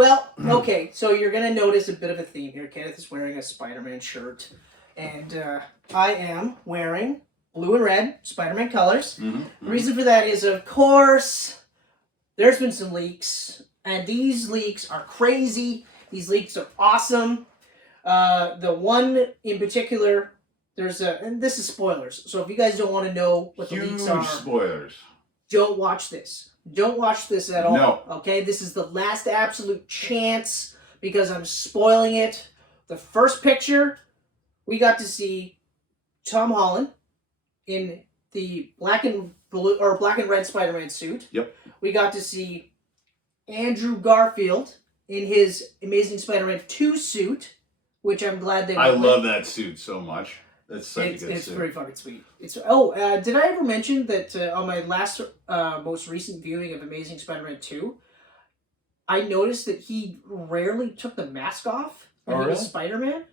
Well, okay, so you're going to notice a bit of a theme here. Kenneth is wearing a Spider-Man shirt, and I am wearing blue and red Spider-Man colors. The reason for that is, of course, there's been some leaks, and these leaks are crazy. These leaks are awesome. The one in particular, and this is spoilers, so if you guys don't want to know what the leaks are, spoilers. Don't watch this. Don't watch this at all. No. Okay? This is the last absolute chance because I'm spoiling it. The first picture, we got to see Tom Holland in the black and red Spider-Man suit. Yep. We got to see Andrew Garfield in his Amazing Spider-Man 2 suit, which I'm glad they I love that suit so much. That's such a good suit. It's pretty fucking sweet. Did I ever mention that on my last, most recent viewing of Amazing Spider-Man 2, I noticed that he rarely took the mask off when he was Spider-Man?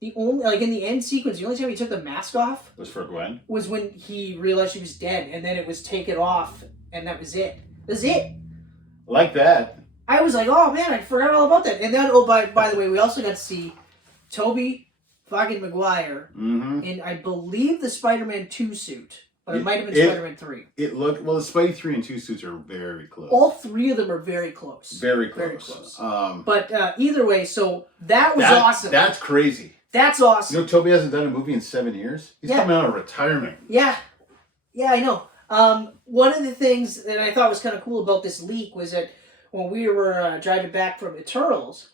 The only, like in the end sequence, the only time he took the mask off was for Gwen? Was when he realized she was dead, and then it was taken off, and that was it. That's it. Like that. I was like, oh man, I forgot all about that. And then, by the way, we also got to see Tobey fucking Maguire in, I believe, the Spider-Man 2 suit. But it might have been Spider-Man 3. The Spidey 3 and 2 suits are very close. All three of them are very close. Very close. Very close. But either way, so that was awesome. That's crazy. That's awesome. You know, Tobey hasn't done a movie in 7 years? He's coming out of retirement. Yeah. Yeah, I know. One of the things that I thought was kind of cool about this leak was that when we were driving back from Eternals,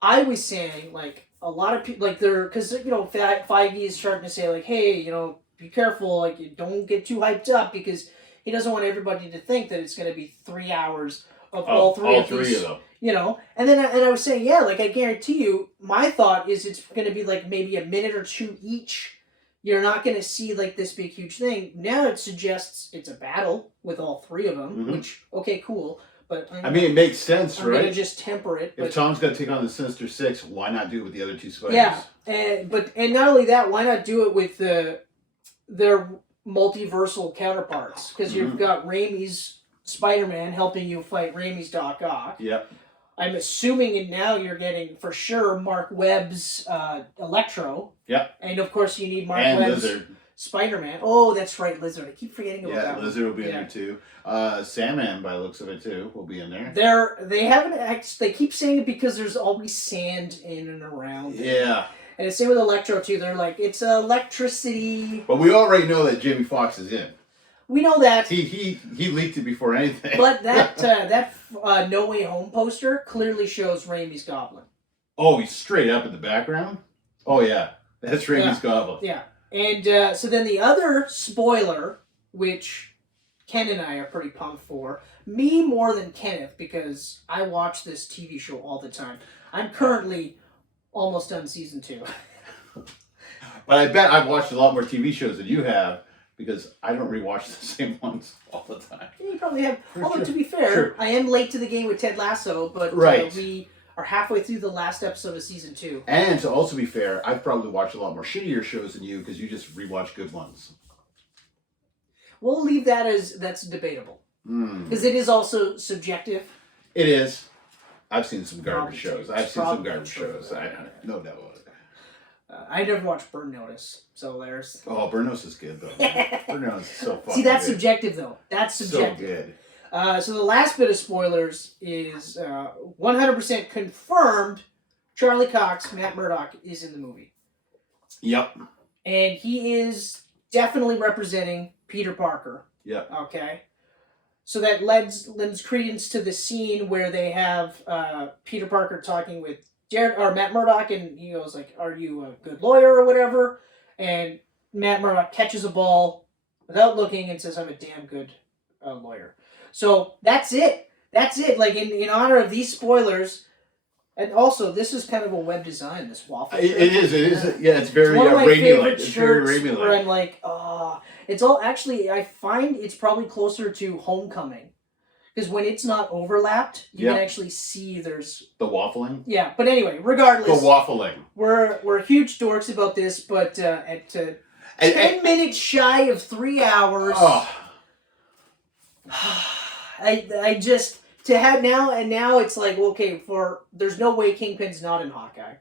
I was saying, like, a lot of people, like, because, you know, Feige is starting to say, like, hey, you know, be careful, like, you don't get too hyped up, because he doesn't want everybody to think that it's going to be 3 hours of all three of them. You know, and I was saying, yeah, like, I guarantee you, my thought is it's going to be, like, maybe a minute or two each. You're not going to see, like, this big, huge thing. Now it suggests it's a battle with all three of them, which, okay, cool. But I mean, it makes sense, right? I'm going to just temper it. If Tom's going to take on the Sinister Six, why not do it with the other two Spiders? Yeah, and not only that, why not do it with their multiversal counterparts? Because you've got Raimi's Spider-Man helping you fight Raimi's Doc Ock. Yep. I'm assuming, and now you're getting, for sure, Mark Webb's Electro. Yep. And, of course, you need Mark Webb's Lizard. Spider-Man. Oh, that's right, Lizard. I keep forgetting about that. Yeah, Lizard will be in there, too. Sandman, by the looks of it, too, will be in there. They keep saying it because there's always sand in and around. Yeah. And the same with Electro, too. They're like, it's electricity. But we already know that Jamie Foxx is in. We know that. He leaked it before anything. But that No Way Home poster clearly shows Raimi's Goblin. Oh, he's straight up in the background? Oh, yeah. That's Raimi's Goblin. Yeah. And so then the other spoiler, which Ken and I are pretty pumped for, me more than Kenneth, because I watch this TV show all the time. I'm currently almost done season 2. But I bet I've watched a lot more TV shows than you have, because I don't rewatch the same ones all the time. Yeah, you probably have. Although, to be fair, I am late to the game with Ted Lasso, but we are halfway through the last episode of season 2. And to also be fair, I've probably watched a lot more shittier shows than you, because you just rewatch good ones. We'll leave that as that's debatable. Because it is also subjective. It is. I've seen some garbage shows. No doubt. I never watched Burn Notice, so there's... Oh, Burn Notice is good, though. Burn Notice is so fucking See, that's good. subjective, though. That's subjective. So good. So the last bit of spoilers is 100% confirmed Charlie Cox, Matt Murdock, is in the movie. Yep. And he is definitely representing Peter Parker. Yep. Okay? So that lends credence to the scene where they have Peter Parker talking with Matt Murdock, and he goes like, "Are you a good lawyer or whatever?" And Matt Murdock catches a ball without looking and says, "I'm a damn good lawyer." So that's it. That's it. Like in honor of these spoilers, and also this is kind of a web design. This waffle. It is. Yeah, it's very one of my favorite Raimi-like. shirts where I'm like, it's all actually. I find it's probably closer to Homecoming. Because when it's not overlapped, you can actually see there's... The waffling? Yeah, but anyway, regardless... The waffling. We're huge dorks about this, but at 10 minutes shy of 3 hours... Oh. I just... to have now it's like, okay, there's no way Kingpin's not in Hawkeye.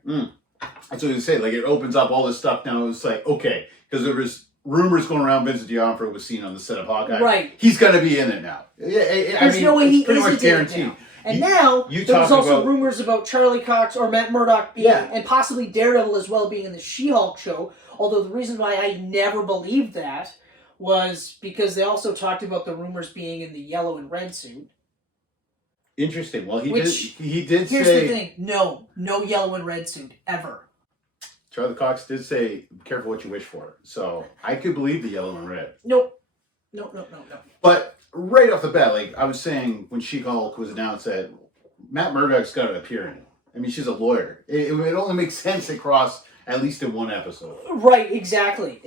That's what you say. Like, it opens up all this stuff now. It's like, okay, because there was rumors going around. Vincent D'Onofrio was seen on the set of Hawkeye. Right. He's going to be in it now. There's no way he pretty isn't much guaranteed. In it now. And now, there's also rumors about Charlie Cox or Matt Murdock being, and possibly Daredevil as well being in the She-Hulk show. Although the reason why I never believed that was because they also talked about the rumors being in the yellow and red suit. Interesting. Well, he did Here's say... the thing. No yellow and red suit, ever. Charlie Cox did say, be careful what you wish for. So, I could believe the yellow and red. No. But... right off the bat, like I was saying when She-Hulk was announced that Matt Murdock's got to appear in it. I mean, she's a lawyer. It only makes sense to cross at least in one episode. Right, exactly.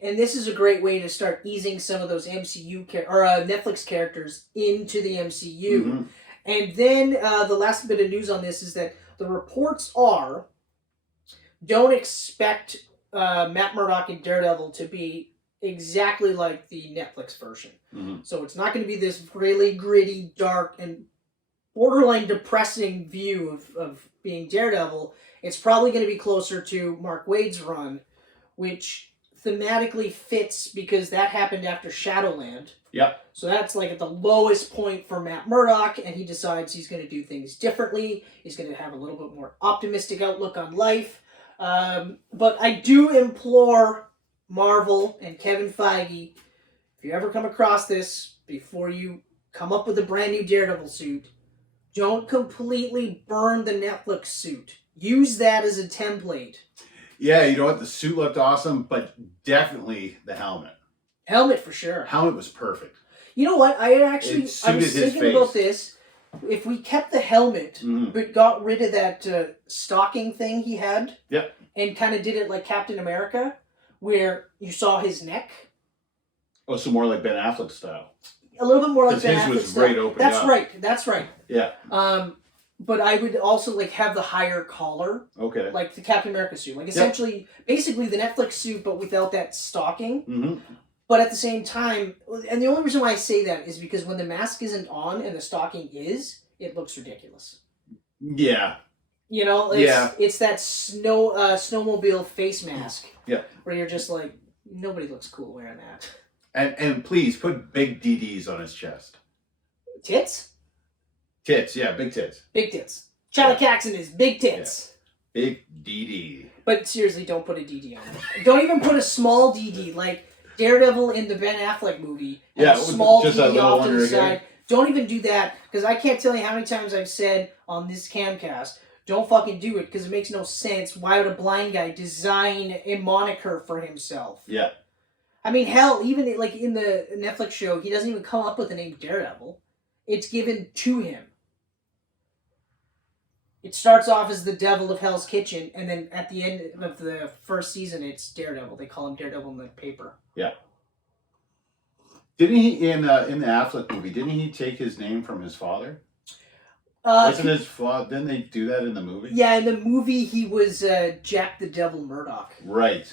And this is a great way to start easing some of those MCU Netflix characters into the MCU. Mm-hmm. And then the last bit of news on this is that the reports are, don't expect Matt Murdock and Daredevil to be exactly like the Netflix version. Mm-hmm. So it's not going to be this really gritty, dark, and borderline depressing view of being Daredevil. It's probably going to be closer to Mark Waid's run, which thematically fits because that happened after Shadowland. Yep. So that's like at the lowest point for Matt Murdock, and he decides he's going to do things differently. He's going to have a little bit more optimistic outlook on life. But I do implore Marvel and Kevin Feige, if you ever come across this, before you come up with a brand new Daredevil suit, don't completely burn the Netflix suit. Use that as a template. Yeah, you know what? The suit looked awesome, but definitely the helmet. Helmet for sure. Helmet was perfect. You know what? I was thinking about this. If we kept the helmet, but got rid of that stocking thing he had, and kind of did it like Captain America, where you saw his neck. Oh, so more like Ben Affleck style. A little bit more like Ben Affleck style. His was right open. That's right. Yeah. But I would also like have the higher collar. Okay. Like the Captain America suit. Like essentially, basically the Netflix suit, but without that stocking. Mm-hmm. But at the same time, and the only reason why I say that is because when the mask isn't on and the stocking is, it looks ridiculous. Yeah. You know, it's that snowmobile face mask. Yeah. Where you're just like, nobody looks cool wearing that. And please put big DDs on his chest. Tits? Tits, yeah, big tits. Big tits. Charlie Caxton is big tits. Yeah. Big DD. But seriously, don't put a DD on it. Don't even put a small DD, like Daredevil in the Ben Affleck movie. A small DD off to the side. Don't even do that, because I can't tell you how many times I've said on this Camcast, don't fucking do it, because it makes no sense. Why would a blind guy design a moniker for himself? Yeah. I mean, hell, even like in the Netflix show, he doesn't even come up with the name Daredevil. It's given to him. It starts off as the Devil of Hell's Kitchen, and then at the end of the first season, it's Daredevil. They call him Daredevil in the paper. Yeah. Didn't he, in the Affleck movie, didn't he take his name from his father? Wasn't his father, didn't they do that in the movie? Yeah, in the movie, he was Jack the Devil Murdoch. Right.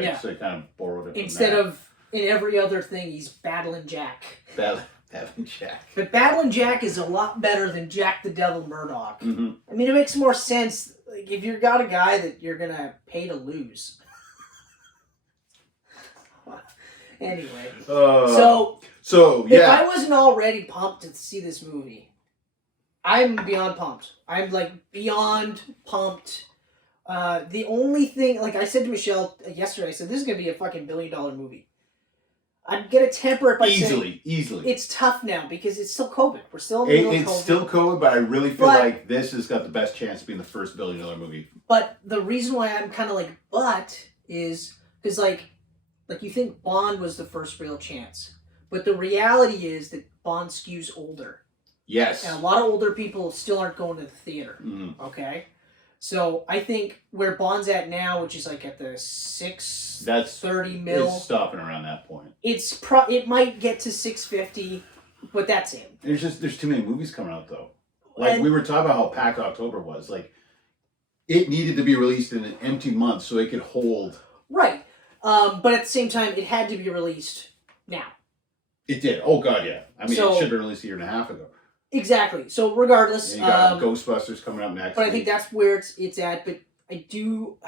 Yeah. So he kind of borrowed it from Instead of, in every other thing, he's Battling Jack. Battling Jack. But Battling Jack is a lot better than Jack the Devil Murdoch. Mm-hmm. I mean, it makes more sense, like, if you've got a guy that you're going to pay to lose. Anyway. So yeah. If I wasn't already pumped to see this movie, I'm beyond pumped. I'm like beyond pumped. The only thing, like I said to Michelle yesterday, I said, this is going to be a fucking $1 billion movie. I'd get a temper it by saying... Easily. It's tough now because it's still COVID. We're still in the middle of COVID. It's still COVID, but I really feel like this has got the best chance of being the first $1 billion movie. But the reason why I'm kind of like, is because like you think Bond was the first real chance. But the reality is that Bond skews older. Yes. And a lot of older people still aren't going to the theater. Mm-hmm. Okay? So I think where Bond's at now, which is like at the $630 million. It's stopping around that point. It might get to $650, but that's it. There's too many movies coming out though. Like we were talking about how packed October was. Like it needed to be released in an empty month so it could hold. Right. But at the same time, it had to be released now. It did. Oh god, yeah. I mean, it should have been released a year and a half ago. Exactly. So regardless, And you got Ghostbusters coming up next. But I think that's where it's at. But I do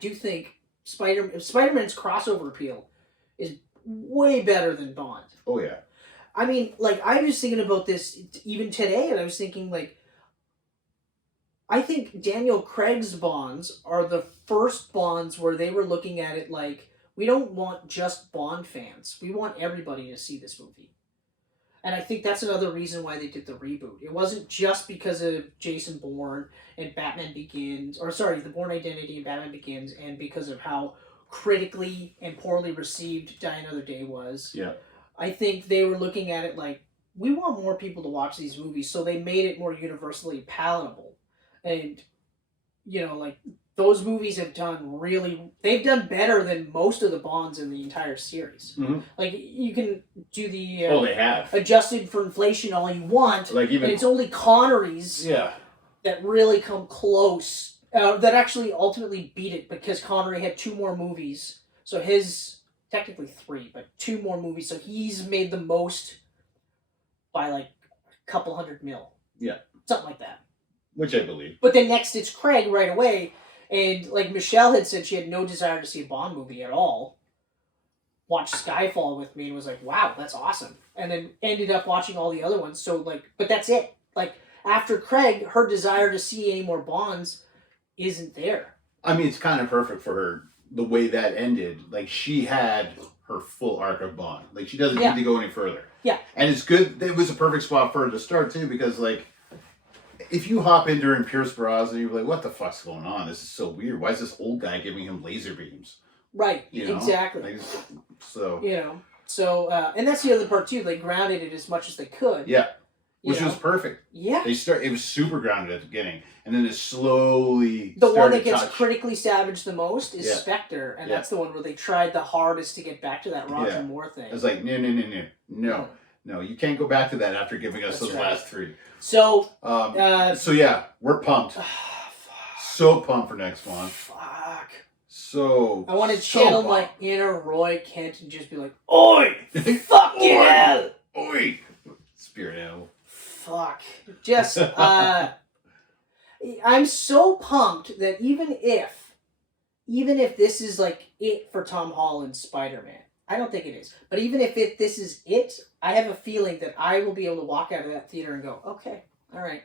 think Spider-Man's crossover appeal is way better than Bond. Oh yeah. I mean, like, I was thinking about this even today, and I was thinking, like, I think Daniel Craig's Bonds are the first Bonds where they were looking at it like, we don't want just Bond fans. We want everybody to see this movie. And I think that's another reason why they did the reboot. It wasn't just because of Jason Bourne and Batman Begins, or sorry, The Bourne Identity and Batman Begins, and because of how critically and poorly received Die Another Day was. Yeah. I think they were looking at it like, we want more people to watch these movies, so they made it more universally palatable. And, you know, like, those movies have they've done better than most of the Bonds in the entire series. Mm-hmm. Like, you can do the they have adjusted for inflation all you want, like even and it's only Connery's that really come close, that actually ultimately beat it, because Connery had 2 more movies, so his, technically 3, but 2 more movies, so he's made the most by like a couple $100 million. Yeah. Something like that. Which I believe. But then next it's Craig right away. And like Michelle had said, she had no desire to see a Bond movie at all. Watched Skyfall with me and was like, wow, that's awesome. And then ended up watching all the other ones. So like, but that's it. Like, after Craig, her desire to see any more Bonds isn't there. I mean, it's kind of perfect for her, the way that ended. Like, she had her full arc of Bond. Like, she doesn't need to go any further. Yeah. And it's good. It was a perfect spot for her to start, too, because, like, if you hop in during Pierce Brosnan, you're like, what the fuck's going on? This is so weird. Why is this old guy giving him laser beams? Right. You know? Exactly. Like, so. You know. So, and that's the other part, too. They grounded it as much as they could. Yeah. Which was perfect. Yeah. It was super grounded at the beginning. And then it slowly The one that gets critically savaged the most is Yeah. Spectre. And that's the one where they tried the hardest to get back to that Roger Moore thing. It's like, no, you can't go back to that after giving us those last 3. So, so yeah, we're pumped. So pumped for next one. Fuck. So I want to channel my inner Roy Kent and just be like, oi! Fucking hell! Oi! Spirit animal. Fuck. Just, I'm so pumped that even if this is like it for Tom Holland's Spider-Man, I don't think it is, but even if this is it, I have a feeling that I will be able to walk out of that theater and go, okay, all right,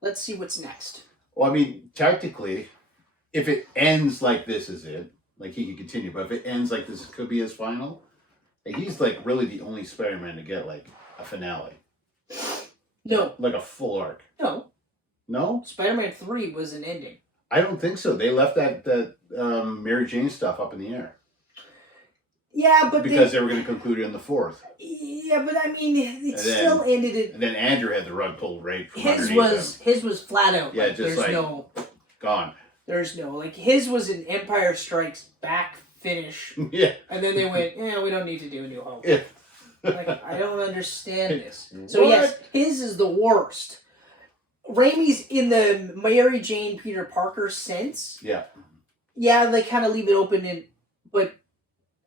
let's see what's next. Well, I mean, technically, if it ends like this is it, like he can continue, but if it ends like this could be his final, like, he's like really the only Spider-Man to get like a finale. No. Like a full arc. No. No? Spider-Man 3 was an ending. I don't think so. They left that Mary Jane stuff up in the air. Yeah, but because they were going to conclude it in the 4th. Yeah, but I mean, still ended it. And then Andrew had the rug pulled right from his was flat out. Yeah, like, just there's like gone. There's no like his was an Empire Strikes Back finish. Yeah. And then they went, we don't need to do a New Hope. Yeah. Like, I don't understand this. So yes, his is the worst. Raimi's in the Mary Jane Peter Parker sense. Yeah. Yeah, they kind of leave it open, but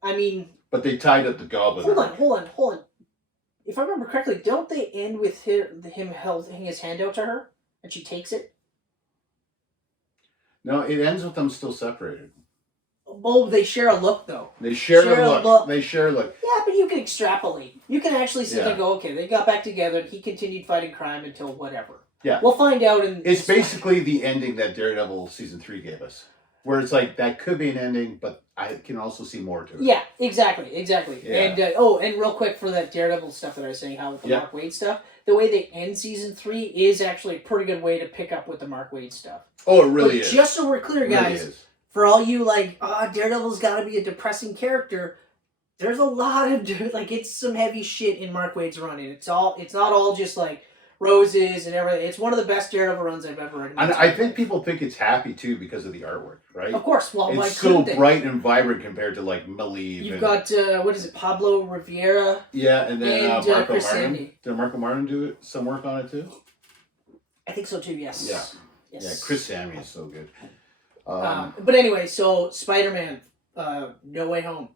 I mean. But they tied up the goblin. Hold on. If I remember correctly, don't they end with him holding his hand out to her and she takes it? No, it ends with them still separated. Oh, they share a look though. They share a look. They share a look. Yeah, but you can extrapolate. You can actually sit and go, okay, they got back together and he continued fighting crime until whatever. Yeah. We'll find out It's basically the ending that Daredevil Season 3 gave us. Where it's like, that could be an ending, but I can also see more to it. Yeah, exactly. Yeah. And, and real quick for that Daredevil stuff that I was saying, how with the Mark Waid stuff, the way they end Season 3 is actually a pretty good way to pick up with the Mark Waid stuff. Oh, it really is. Just so we're clear, guys, for all you like, Daredevil's got to be a depressing character, there's a lot of, it's some heavy shit in Mark Waid's run, and it's not all just like roses and everything. It's one of the best Daredevil runs I've ever read. And I think people think it's happy too because of the artwork, right? Of course. Well, it's so bright and vibrant compared to like Malieve. You've got what is it, Pablo Rivera? Yeah, and then Marco Martin. Did Marco Martin do some work on it too? I think so too. Yes. Yeah. Yes. Yeah. Chris Sammy is so good. But anyway, so Spider-Man, No Way Home.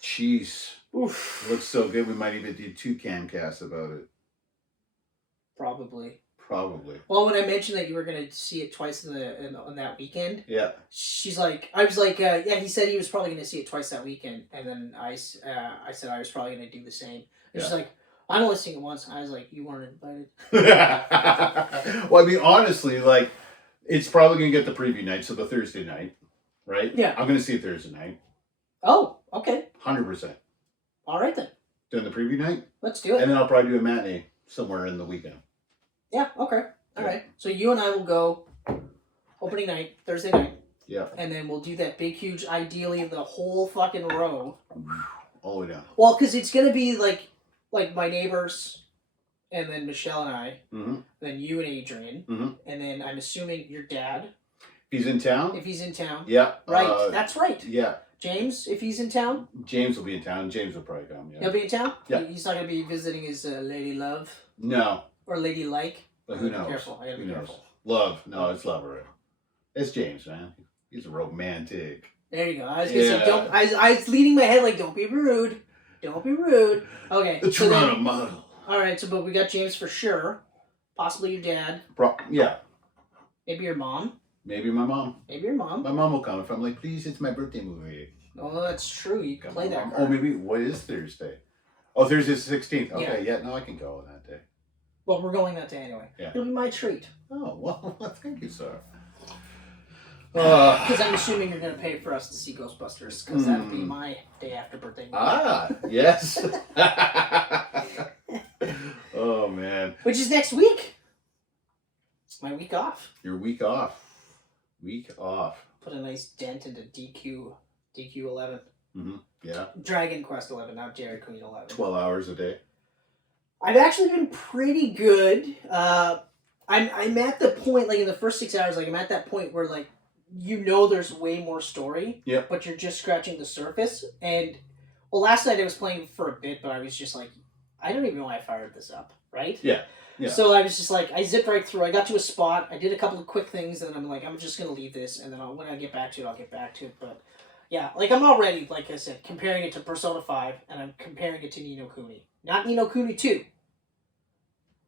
Jeez. Oof. Looks so good. We might even do 2 camcasts about it. Probably. Well, when I mentioned that you were gonna see it twice on that weekend, yeah, she's like, I was like, yeah, he said he was probably gonna see it twice that weekend, and then I said I was probably gonna do the same. And she's like, I'm only seeing it once. I was like, you weren't invited. Well, I mean, honestly, like, it's probably gonna get the preview night, so the Thursday night, right? Yeah, I'm gonna see it Thursday night. Oh, okay. 100%. All right then. Doing the preview night. Let's do it. And then I'll probably do a matinee somewhere in the weekend. Yeah. Okay. All right. So you and I will go opening night, Thursday night. Yeah. And then we'll do that big, huge, ideally the whole fucking row. All the way down. Well, because it's gonna be like my neighbors, and then Michelle and I, then you and Adrian, and then I'm assuming your dad. If he's in town. If he's in town. Yeah. Right. That's right. Yeah. James, if he's in town. James will be in town. James will probably come. Yeah. He'll be in town. Yeah. He's not gonna be visiting his lady love. No. Or lady like. But who knows? Careful. I gotta be careful. Love. No, it's love, right? It's James, man. He's a romantic. There you go. I was gonna say, don't. I was leading my head like, don't be rude. Don't be rude. Okay. The Toronto model. All right. So, but we got James for sure. Possibly your dad. Yeah. Maybe your mom. Maybe my mom. Maybe your mom. My mom will come if I'm like, please, it's my birthday movie. Oh, that's true. You can play that card. Oh, maybe what is Thursday? Oh, Thursday's the 16th. Okay, yeah, no, I can go on that day. Well, we're going that day anyway. Yeah. It'll be my treat. Oh, well, thank you, sir. Because I'm assuming you're going to pay for us to see Ghostbusters, because that'll be my day after birthday movie. Ah, yes. Oh, man. Which is next week. It's my week off. Your week off. Week off. Put a nice dent into DQ 11. Yeah. Dragon Quest 11, not Dairy Queen 11. 12 hours a day. I've actually been pretty good. I'm at the point, like in the first 6 hours, like I'm at that point where like there's way more story. Yep. But you're just scratching the surface. And well, last night I was playing for a bit, but I was just like, I don't even know why I fired this up, right? Yeah. Yeah. So I was just like, I zipped right through. I got to a spot. I did a couple of quick things, and I'm like, I'm just gonna leave this, and then when I get back to it, I'll get back to it. But yeah, like I'm already, like I said, comparing it to Persona 5, and I'm comparing it to Ni no Kuni. Not Ni no Kuni 2.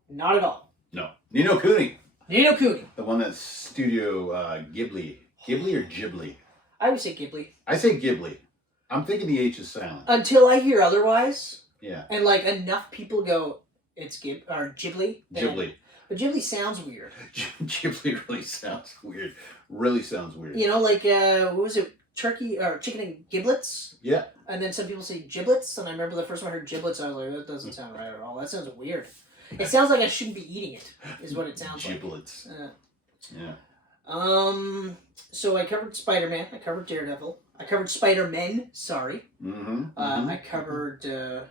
Not at all. No. Ni no Kuni. Ni no Kuni. The one that's Studio Ghibli. Ghibli or Ghibli? I would say Ghibli. I say Ghibli. I'm thinking the H is silent. Until I hear otherwise. Yeah. And like enough people go, it's Ghibli. Ghibli. But Ghibli sounds weird. Ghibli really sounds weird. Really sounds weird. You know, like, what was it? Turkey or chicken and giblets? Yeah. And then some people say giblets, and I remember the first time I heard giblets, I was like, that doesn't sound right at all. That sounds weird. It sounds like I shouldn't be eating it, is what it sounds giblets. like. Yeah. So I covered Spider-Man, I covered Daredevil, I covered Spider-Men, sorry. I covered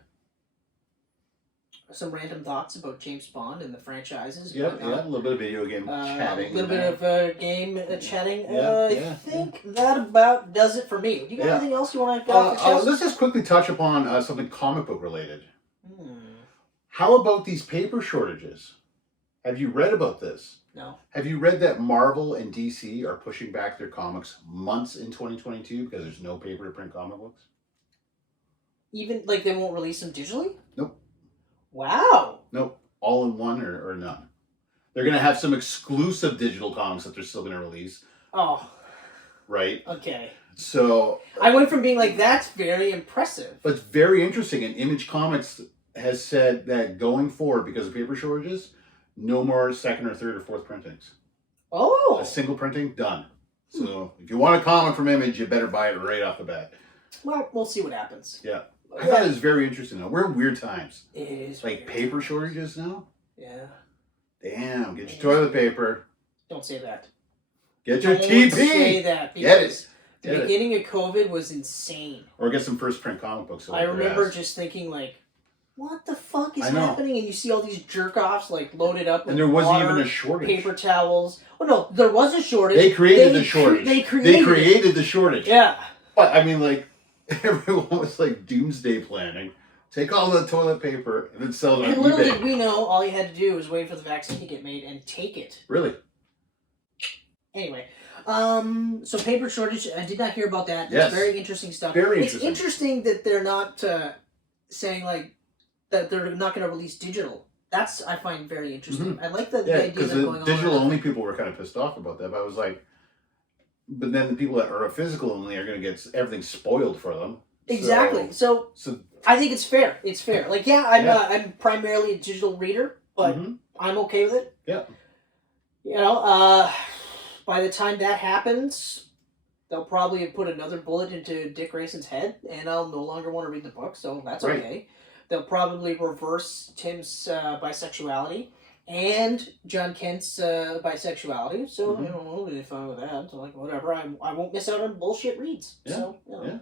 some random thoughts about James Bond and the franchises. Yeah, a little bit of video game chatting. A little bit of game chatting. I think that about does it for me. Do you got anything else you want to go off your chest? Let's just quickly touch upon something comic book related. How about these paper shortages? Have you read about this? No. Have you read that Marvel and DC are pushing back their comics months in 2022 because there's no paper to print comic books? Even, like, they won't release them digitally? Nope. Wow. Nope. All in one or none. They're going to have some exclusive digital comics that they're still going to release. Oh. Right? Okay. So... I went from being like, that's very impressive. But it's very interesting. And Image Comics has said that going forward, because of paper shortages, no more second or third or fourth printings. Oh. A single printing, done. So if you want a comic from Image, you better buy it right off the bat. Well, we'll see what happens. Yeah. I thought it was very interesting though. We're in weird times. It is like weird. Paper shortages now? Yeah. Damn, get your toilet paper. Don't say that. Get your Don't TP. say that. Get it. The beginning of COVID was insane. Or get some first print comic books. I remember just thinking like, what the fuck is happening? And you see all these jerk-offs like loaded up with and there wasn't water, even a shortage. Paper towels. Oh no, there was a shortage. They created the shortage. They created the shortage. Yeah. But I mean, like, everyone was like doomsday planning. Take all the toilet paper and then sell it on eBay. And little did we know, all you had to do was wait for the vaccine to get made and take it. Really? Anyway, so paper shortage, I did not hear about that. That's very interesting stuff. Very interesting. It's interesting that they're not saying like that they're not going to release digital. That's I find very interesting. Mm-hmm. I like the Yeah, idea because of the going digital on. only people were kind of pissed off about that. But I was like, but then the people that are physical only are going to get everything spoiled for them. Exactly. So I think it's fair. It's fair. Like, yeah, I'm primarily a digital reader, but I'm okay with it. Yeah. You know, by the time that happens, they'll probably have put another bullet into Dick Grayson's head, and I'll no longer want to read the book, so that's okay. They'll probably reverse Tim's bisexuality and John Kent's bisexuality, so, you know, I'll be fine with that. So, like, whatever. I won't miss out on bullshit reads. Yeah. So, you know. Yeah.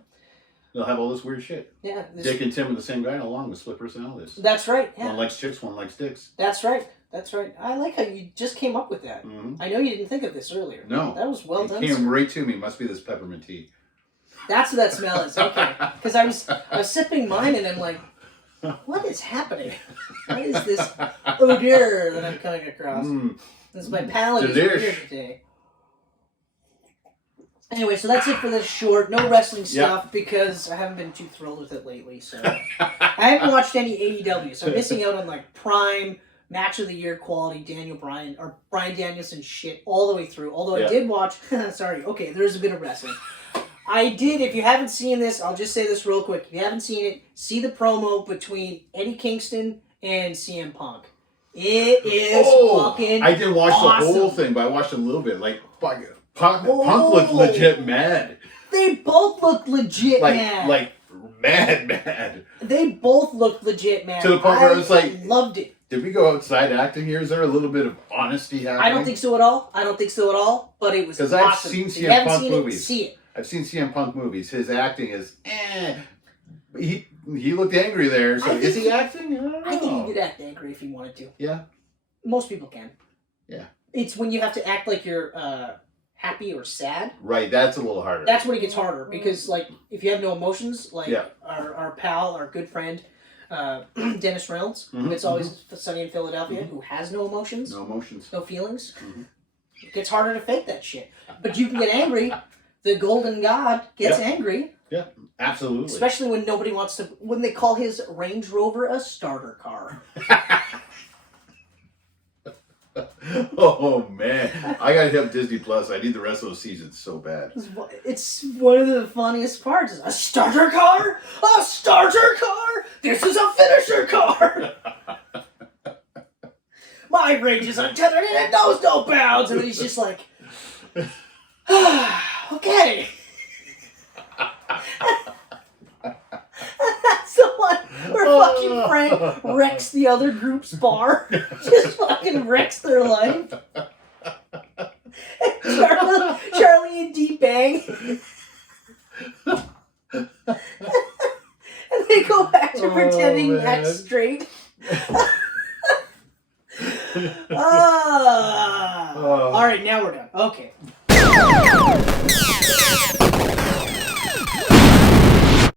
They'll have all this weird shit. Yeah. Dick and Tim are the same guy along with split personalities. That's right. Yeah. One likes chicks, one likes dicks. That's right. That's right. I like how you just came up with that. I know you didn't think of this earlier. No. That was well done. It came right to me. Must be this peppermint tea. That's what that smell is. Okay. Because I was sipping mine and I'm like, what is happening? What is this odor that I'm coming across? This is my palate is weird today. Anyway, so that's it for this short. No wrestling stuff because I haven't been too thrilled with it lately. So I haven't watched any AEW, so I'm missing out on like prime match of the year quality Bryan Danielson shit all the way through. Although I did watch. Sorry. Okay, there's a bit of wrestling. I did. If you haven't seen this, I'll just say this real quick. If you haven't seen it, see the promo between Eddie Kingston and CM Punk. It is fucking I didn't watch awesome. the whole thing, but I watched a little bit. Like, Punk looked legit mad. They both looked legit mad. Like, mad. They both looked legit mad. To the point where I was like, loved it. Did we go outside acting here? Is there a little bit of honesty happening? I don't think so at all. But it was awesome. Because I've seen CM CM Punk movies. See it. I've seen CM Punk movies. His acting is He looked angry there. So is he acting? I think he could act angry if he wanted to. Yeah. Most people can. Yeah. It's when you have to act like you're happy or sad. Right, that's a little harder. That's when it gets harder because, like, if you have no emotions, like our pal, our good friend, Dennis Reynolds, who gets always Sunny in Philadelphia, who has no emotions. No emotions. No feelings. It gets harder to fake that shit. But you can get angry. The Golden God gets angry. Yeah, absolutely. Especially when nobody wants to, when they call his Range Rover a starter car. Oh man, I gotta hit Disney Plus. I need the rest of those seasons so bad. It's one of the funniest parts. A starter car? A starter car? This is a finisher car. My range is untethered and it knows no bounds. And then he's just like, okay. That's the one where fucking Frank wrecks the other group's bar. Just fucking wrecks their life. And Charlie and Dee bang. And they go back to pretending to act straight. Alright, now we're done. Okay.